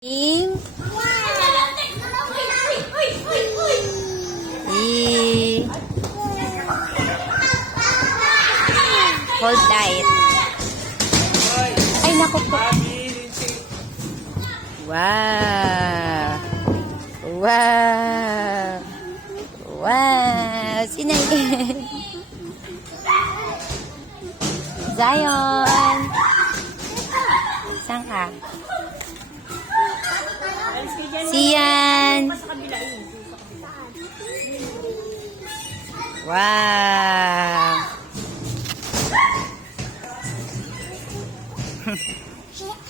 Team. Hold tight. Ay, naku po. Wow. Wow. Wow. Sinay. Zion. Saan ka? Sian. Wow.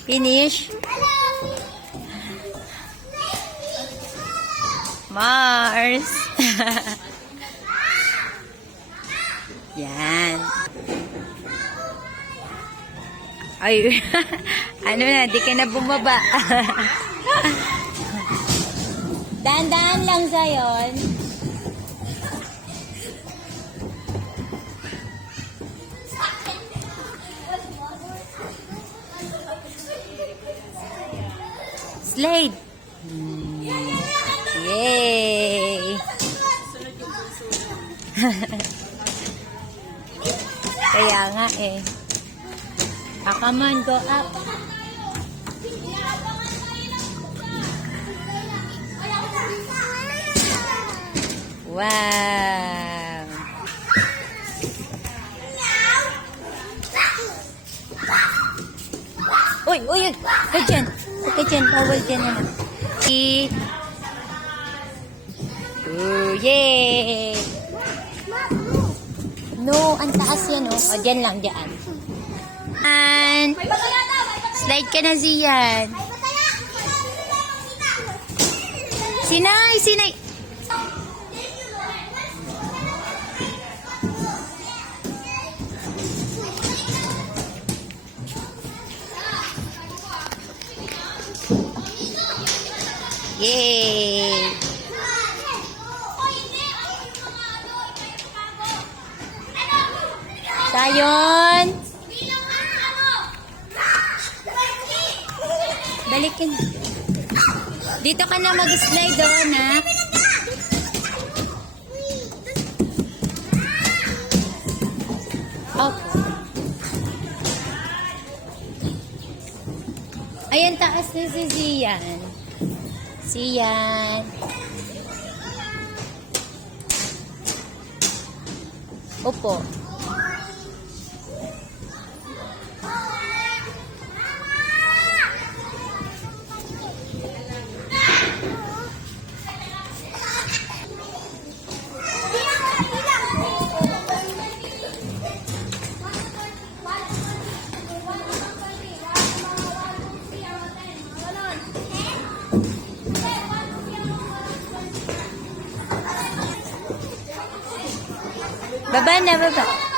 Finish. Mars. Yan. Ay, ano na, di ka na bumaba. Dahan-dahan lang Zion. Slade. Yay! Kaya nga eh. Come on, go up. Wow! Uy, uy, uy! Huwag dyan! Huwag dyan! Bawal dyan naman. Ooh, yay! No, ang taas yan, oh. O, dyan lang, dyan. And, slide ka na, Zian. Sinay, sinay! Yay! Zion! Balikin. Dito ka na mag-slide doon, ha? Oh. Ayan, taas na si Zian. Zian. Opo. Baba na, baba.